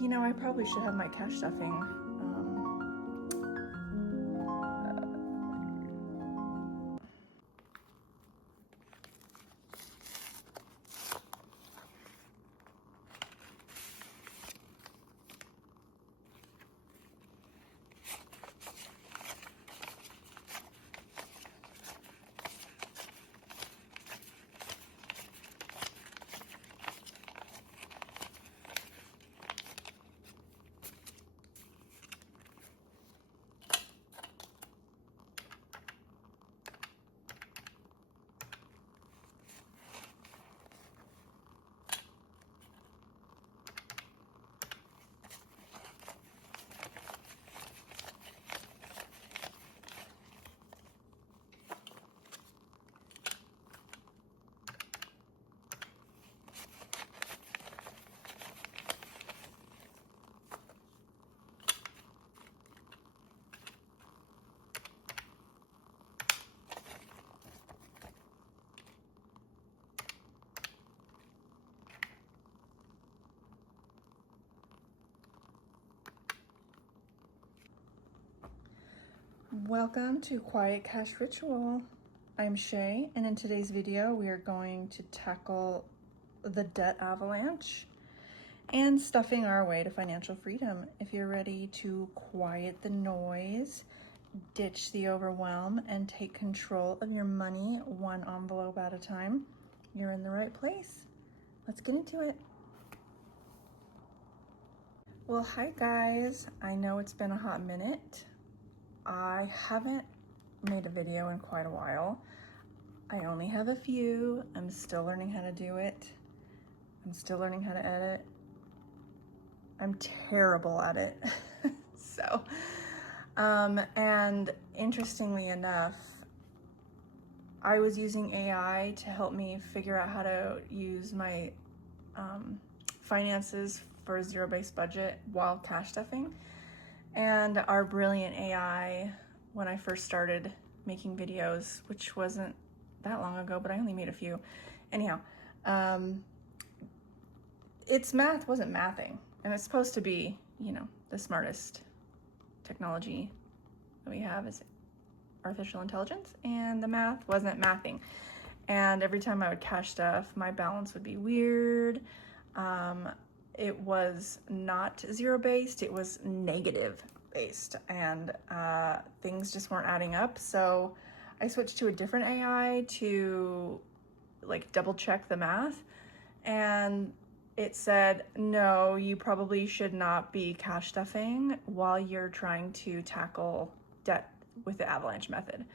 You know, I probably should have my cash stuffing. Welcome to Quiet Cash Ritual. I'm Shay, and in today's video, we are going to tackle the debt avalanche and stuffing our way to financial freedom. If you're ready to quiet the noise, ditch the overwhelm, and take control of your money one envelope at a time, you're in the right place. Let's get into it. Well, hi guys. I know it's been a hot minute. I haven't made a video in quite a while. I only have a few. I'm still learning how to do it. I'm still learning how to edit. I'm terrible at it. And interestingly enough, I was using AI to help me figure out how to use my finances for a zero-based budget while cash stuffing. And our brilliant AI, when I first started making videos, which wasn't that long ago, but I only made a few. Anyhow, its math wasn't mathing. And it's supposed to be, you know, the smartest technology that we have is artificial intelligence, and the math wasn't mathing. And every time I would cash stuff, my balance would be weird. It was not zero-based, it was negative-based, and things just weren't adding up. So I switched to a different AI to like double check the math, and it said, no, you probably should not be cash stuffing while you're trying to tackle debt with the avalanche method.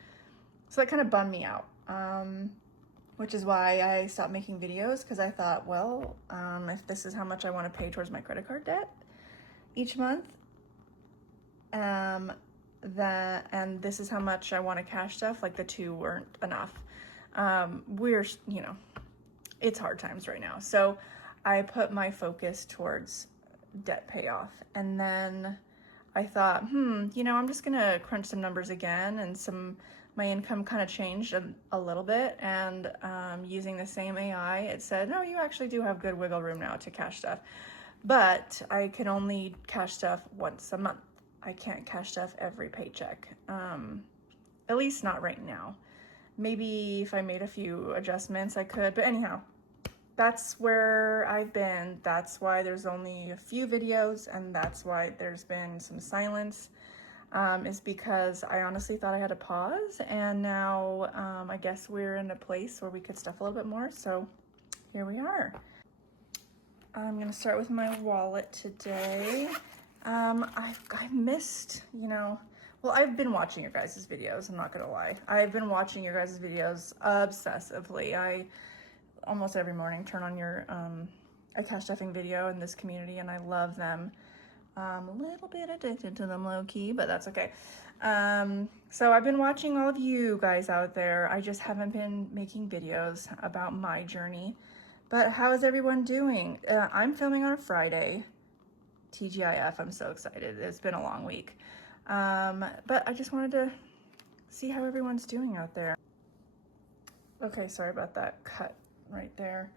So that kind of bummed me out. Which is why I stopped making videos, because I thought, well, if this is how much I want to pay towards my credit card debt each month, and this is how much I want to cash stuff, like the two weren't enough. We're, you know, it's hard times right now. So I put my focus towards debt payoff. And then I thought, you know, I'm just going to crunch some numbers again, and my income kind of changed a little bit, and using the same AI, it said, no, you actually do have good wiggle room now to cash stuff, but I can only cash stuff once a month. I can't cash stuff every paycheck, at least not right now. Maybe if I made a few adjustments, I could, but anyhow, that's where I've been. That's why there's only a few videos, and that's why there's been some silence. Is because I honestly thought I had to pause, and now I guess we're in a place where we could stuff a little bit more, so here we are. I'm gonna start with my wallet today. I missed, you know, well, I've been watching your guys' videos, I'm not gonna lie. I've been watching your guys' videos obsessively. I almost every morning turn on your a cash stuffing video in this community, and I love them. A little bit addicted to them low-key, but that's okay. So I've been watching all of you guys out there. I just haven't been making videos about my journey. But how is everyone doing? I'm filming on a Friday. TGIF, I'm so excited. It's been a long week. But I just wanted to see how everyone's doing out there. Okay, sorry about that cut right there.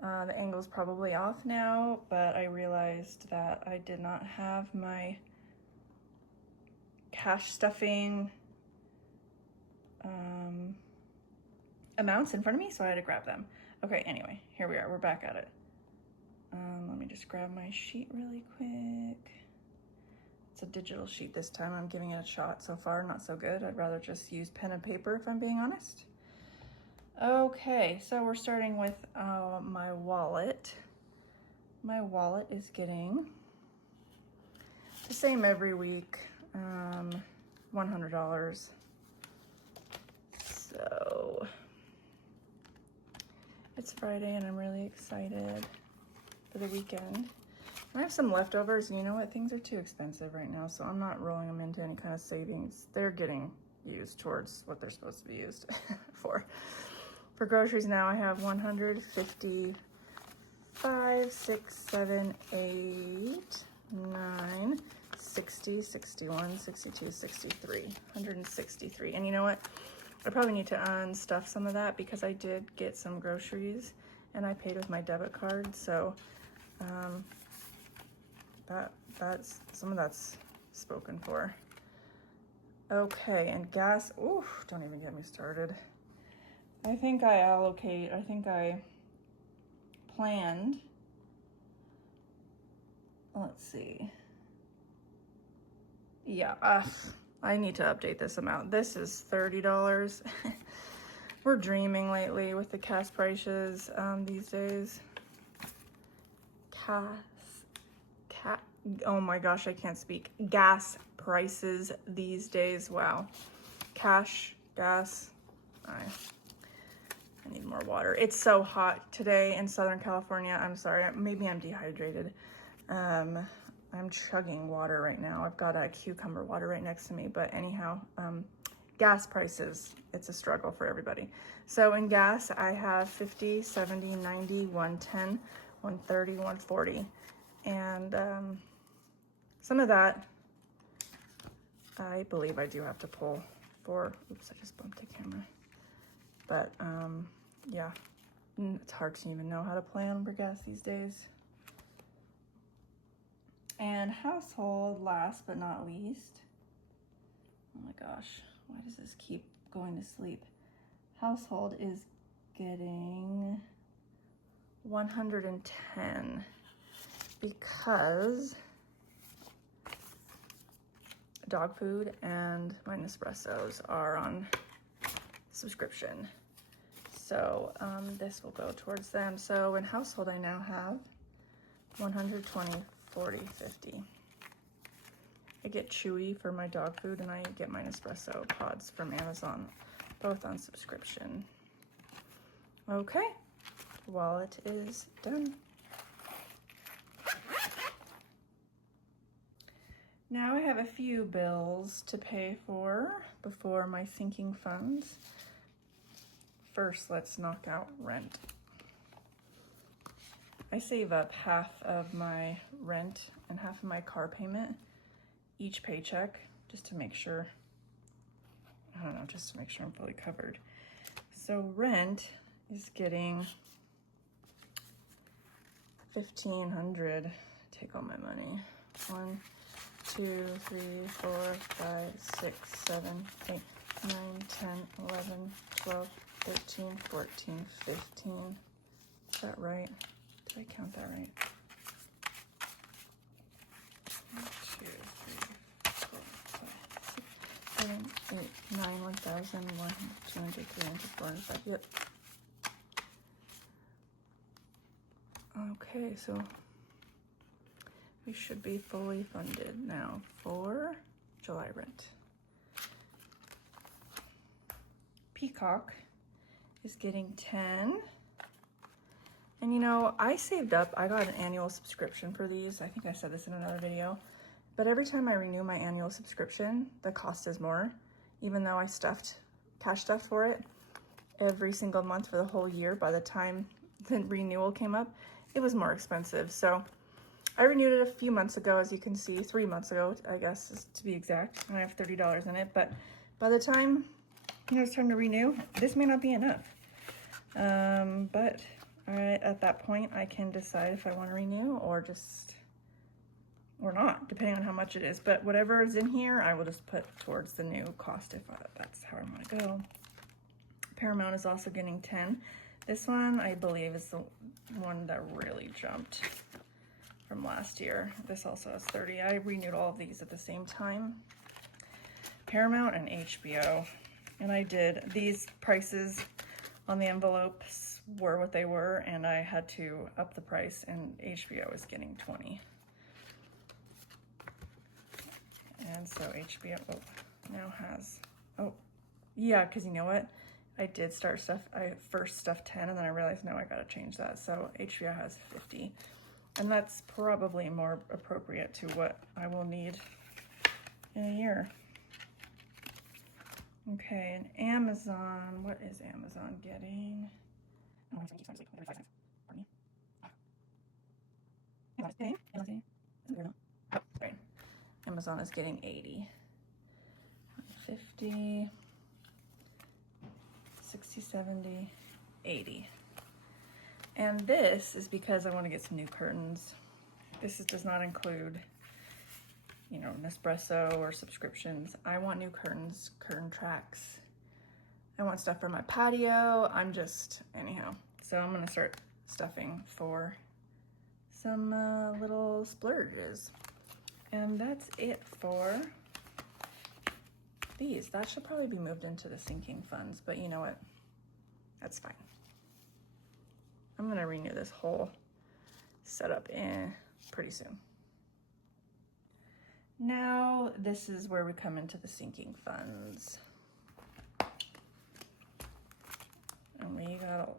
The angle's probably off now, but I realized that I did not have my cash stuffing amounts in front of me, so I had to grab them. Okay, anyway, here we are, we're back at it. Let me just grab my sheet really quick. It's a digital sheet this time. I'm giving it a shot. So far, not so good. I'd rather just use pen and paper if I'm being honest. Okay, so we're starting with my wallet. My wallet is getting the same every week, $100. So it's Friday and I'm really excited for the weekend. I have some leftovers, and you know what? Things are too expensive right now, so I'm not rolling them into any kind of savings. They're getting used towards what they're supposed to be used for. For groceries now, I have 155, 6, 7, 8, 9, 60, 61, 62, 63, 163. And you know what? I probably need to unstuff some of that because I did get some groceries and I paid with my debit card, so that's some of that's spoken for. Okay, and gas, oof, don't even get me started. I think I planned, let's see. Yeah, I need to update this amount. This is $30. We're dreaming lately with the gas prices these days. Oh my gosh, I can't speak. Gas prices these days, wow. Gas, I need more water. It's so hot today in Southern California. I'm sorry, maybe I'm dehydrated. I'm chugging water right now. I've got a cucumber water right next to me, but anyhow, gas prices, it's a struggle for everybody. So in gas, I have 50, 70, 90, 110, 130, 140. And some of that, I believe I do have to pull for, oops, I just bumped the camera. But yeah, it's hard to even know how to plan for gas these days. And household, last but not least. Oh my gosh, why does this keep going to sleep? Household is getting 110 because dog food and my Nespressos are on subscription. So this will go towards them. So in household, I now have 120, 40, 50. I get Chewy for my dog food and I get my Nespresso pods from Amazon, both on subscription. Okay, wallet is done. Now I have a few bills to pay for before my sinking funds. First, let's knock out rent. I save up half of my rent and half of my car payment each paycheck just to make sure, I don't know, just to make sure I'm fully covered. So rent is getting $1,500. Take all my money. 1, 2, 3, 4, 5, 6, 7, 8, 9, 10, 11, 12, 13, 14, 15. Is that right? Did I count that right? 1, 2, 3, 4, 5, 6, 7, 8, 9, 1,000, 100, 200, 300, 405. Yep. Okay, so we should be fully funded now for July rent. Peacock is getting 10. And you know, I saved up, I got an annual subscription for these. I think I said this in another video, but every time I renew my annual subscription, the cost is more, even though I cash stuffed for it every single month for the whole year. By the time the renewal came up, it was more expensive. So I renewed it a few months ago, as you can see, 3 months ago, I guess, to be exact. And I have $30 in it, but by the time, you know, it's time to renew, this may not be enough. But at that point, I can decide if I want to renew or not, depending on how much it is. But whatever is in here, I will just put towards the new cost if that's how I want to go. Paramount is also getting 10. This one, I believe, is the one that really jumped from last year. This also has 30. I renewed all of these at the same time. Paramount and HBO. And I did, these prices on the envelopes were what they were, and I had to up the price, and HBO is getting 20. And so HBO now has, oh, yeah, because you know what? I did start stuff, I first stuffed 10, and then I realized, no, I gotta change that. So HBO has 50. And that's probably more appropriate to what I will need in a year. Okay, and Amazon, what is Amazon getting? Oh, it's going to keep 35 cents. Pardon me. Oh, sorry. Amazon is getting 80. 50, 60, 70, 80. And this is because I want to get some new curtains. This does not include, you know, Nespresso or subscriptions. I want new curtains, curtain tracks. I want stuff for my patio. Anyhow. So I'm gonna start stuffing for some little splurges. And that's it for these. That should probably be moved into the sinking funds, but you know what? That's fine. I'm gonna renew this whole setup pretty soon. Now, this is where we come into the sinking funds. And we got,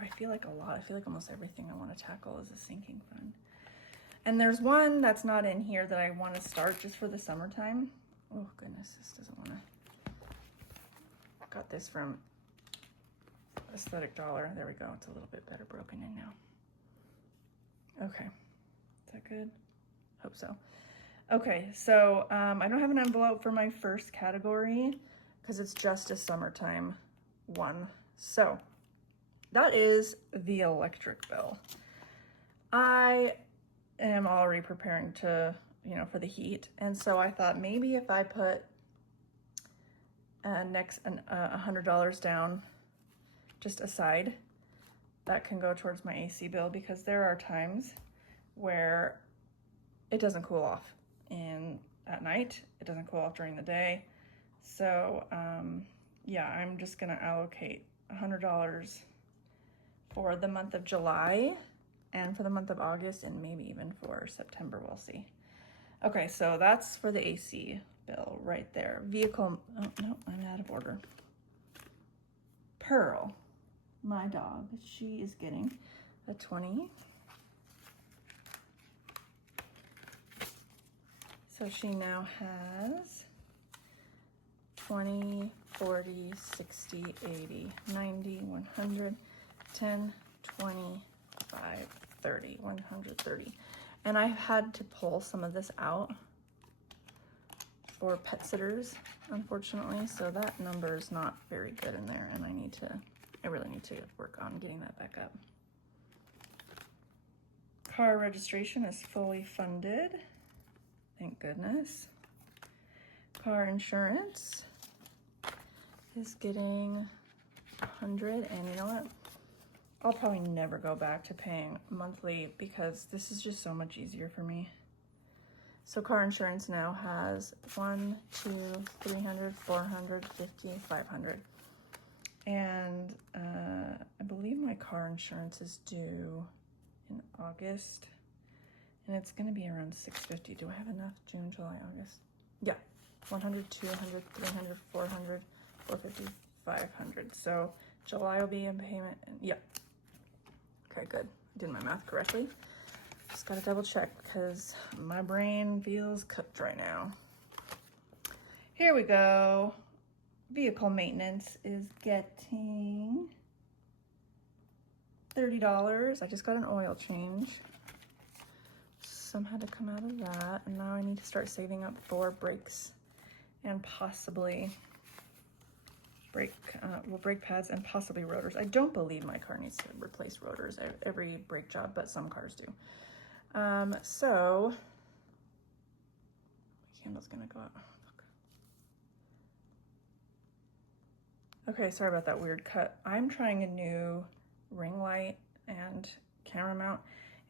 I feel like almost everything I want to tackle is a sinking fund. And there's one that's not in here that I want to start just for the summertime. Oh goodness, this doesn't want to. Got this from Aesthetic Dollar. There we go. It's a little bit better broken in now. Okay, is that good? Hope so. Okay, so I don't have an envelope for my first category because it's just a summertime one. So that is the electric bill. I am already preparing to, for the heat. And so I thought maybe if I put $100 down just aside, that can go towards my AC bill, because there are times where it doesn't cool off at night. It doesn't cool off during the day. So yeah, I'm just gonna allocate $100 for the month of July and for the month of August, and maybe even for September, we'll see. Okay, so that's for the AC bill right there. Vehicle, oh no, I'm out of order. Pearl, my dog, she is getting a 20. So she now has 20, 40, 60, 80, 90, 100, 10, 20, 5, 30, 130. And I had to pull some of this out for pet sitters, unfortunately. So that number is not very good in there, and I really need to work on getting that back up. Car registration is fully funded. Thank goodness. Car insurance is getting 100, and you know what? I'll probably never go back to paying monthly because this is just so much easier for me. So car insurance now has 1, 2, 300, 400, 50, 500. And I believe my car insurance is due in August. And it's gonna be around $650. Do I have enough? June, July, August? Yeah, 100, 200, 300, 400, 450, 500. So July will be in payment, and yeah. Okay, good. I did my math correctly. Just gotta double check because my brain feels cooked right now. Here we go. Vehicle maintenance is getting $30. I just got an oil change. Some had to come out of that, and now I need to start saving up for brakes and possibly brake pads and possibly rotors. I don't believe my car needs to replace rotors every brake job, but some cars do. So my candle's gonna go out. Okay, sorry about that weird cut. I'm trying a new ring light and camera mount,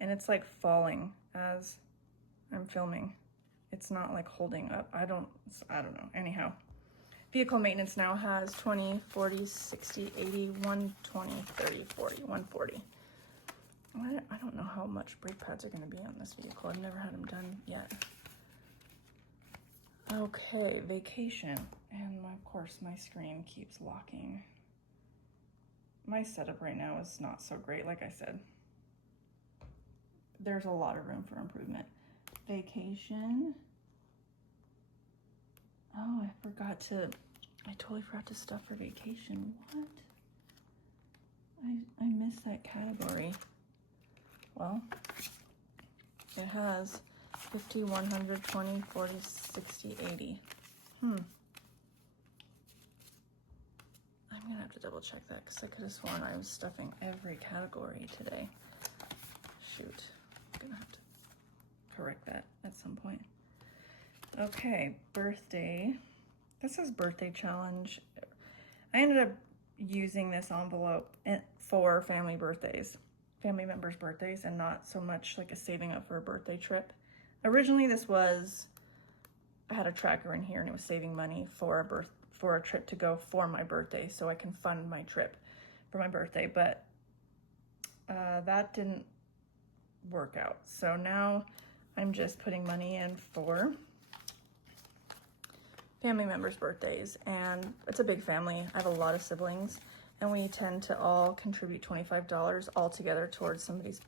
and it's like falling as I'm filming. It's not like holding up. I don't know. Anyhow, vehicle maintenance now has 20, 40, 60, 80, 120, 30, 40, 140. I don't know how much brake pads are going to be on this vehicle. I've never had them done yet. Okay, vacation. And of course my screen keeps locking. My setup right now is not so great, like I said. There's a lot of room for improvement. Vacation. Oh, I totally forgot to stuff for vacation. What? I missed that category. Well, it has 50, 100, 20, 40, 60, 80. I'm gonna have to double check that because I could have sworn I was stuffing every category today. Shoot, I'm gonna have to correct that at some point. Okay, birthday. This says birthday challenge. I ended up using this envelope for family members' birthdays, and not so much like a saving up for a birthday trip. Originally, I had a tracker in here and it was saving money for a trip to go for my birthday, so I can fund my trip for my birthday, but that didn't work out. So now I'm just putting money in for family members' birthdays, and it's a big family. I have a lot of siblings, and we tend to all contribute $25 all together towards somebody's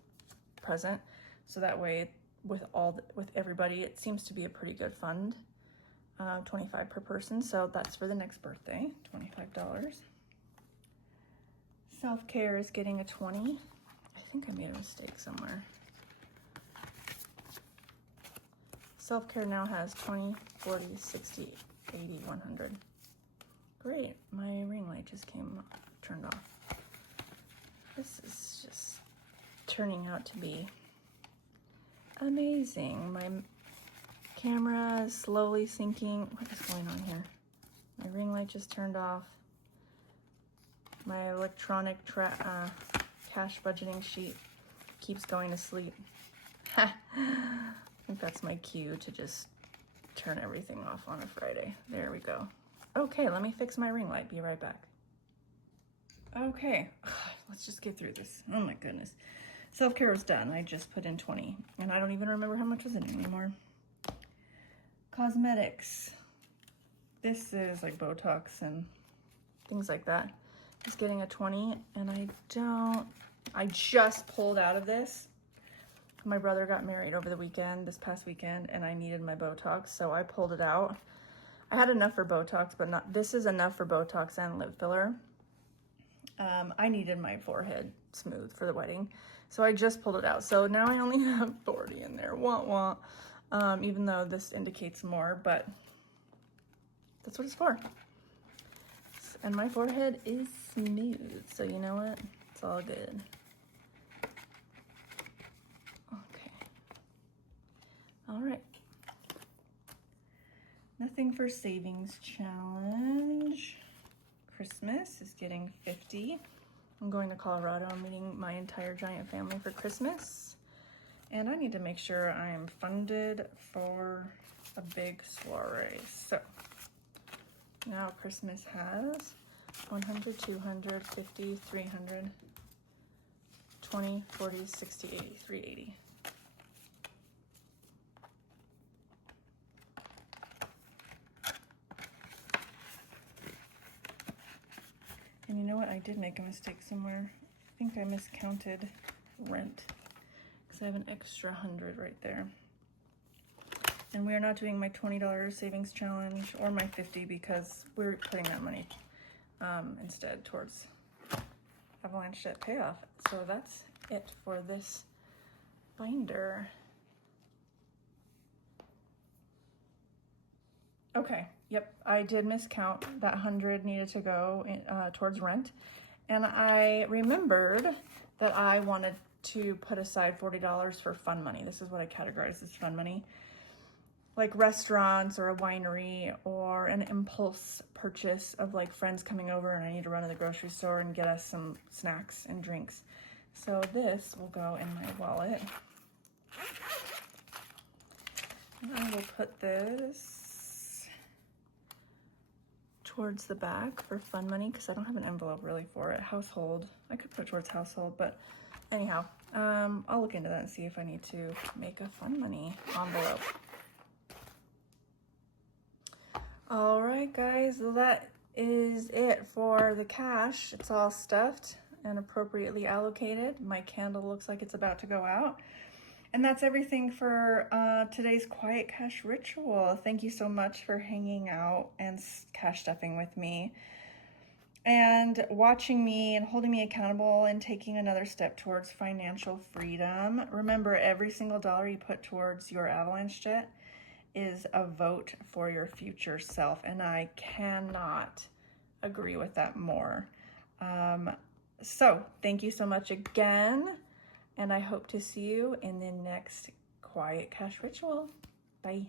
present. So that way, with everybody, it seems to be a pretty good fund. $25 per person. So that's for the next birthday, $25. Self-care is getting a 20. I think I made a mistake somewhere. Self-care now has 20, 40, 60, 80, 100. Great, my ring light just turned off. This is just turning out to be amazing. My camera is slowly sinking. What is going on here? My ring light just turned off. My electronic cash budgeting sheet keeps going to sleep. I think that's my cue to just turn everything off on a Friday. There we go. Okay, let me fix my ring light. Be right back. Okay, let's just get through this. Oh my goodness. Self-care was done. I just put in 20, and I don't even remember how much was in it anymore. Cosmetics. This is like Botox and things like that. It's getting a 20, and I just pulled out of this. My brother got married over the this past weekend, and I needed my Botox, so I pulled it out. I had enough for Botox, but this is enough for Botox and lip filler. I needed my forehead smooth for the wedding, so I just pulled it out. So now I only have 40 in there, even though this indicates more, but that's what it's for. And my forehead is smooth, so you know what? It's all good. Okay. All right. Nothing for savings challenge. Christmas is getting 50. I'm going to Colorado. I'm meeting my entire giant family for Christmas. And I need to make sure I am funded for a big soiree. So now Christmas has 100, 200, 50, 300, 20, 40, 60, 80, 380. And you know what? I did make a mistake somewhere. I think I miscounted rent because I have an extra 100 right there. And we are not doing my $20 savings challenge or my 50 because we're putting that money instead towards avalanche debt payoff. So that's it for this binder. Okay, Yep, I did miscount. That 100 needed to go towards rent. And I remembered that I wanted to put aside $40 for fun money. This is what I categorize as fun money. Like restaurants or a winery or an impulse purchase of like friends coming over and I need to run to the grocery store and get us some snacks and drinks. So this will go in my wallet. And I will put this towards the back for fun money because I don't have an envelope really for it. Household, I could put towards household, but anyhow, I'll look into that and see if I need to make a fun money envelope. All right, guys, that is it for the cash. It's all stuffed and appropriately allocated. My candle looks like it's about to go out. And that's everything for today's quiet cash ritual. Thank you so much for hanging out and cash stuffing with me and watching me and holding me accountable and taking another step towards financial freedom. Remember, every single dollar you put towards your avalanche jet is a vote for your future self. And I cannot agree with that more. So thank you so much again. And I hope to see you in the next quiet cash ritual. Bye.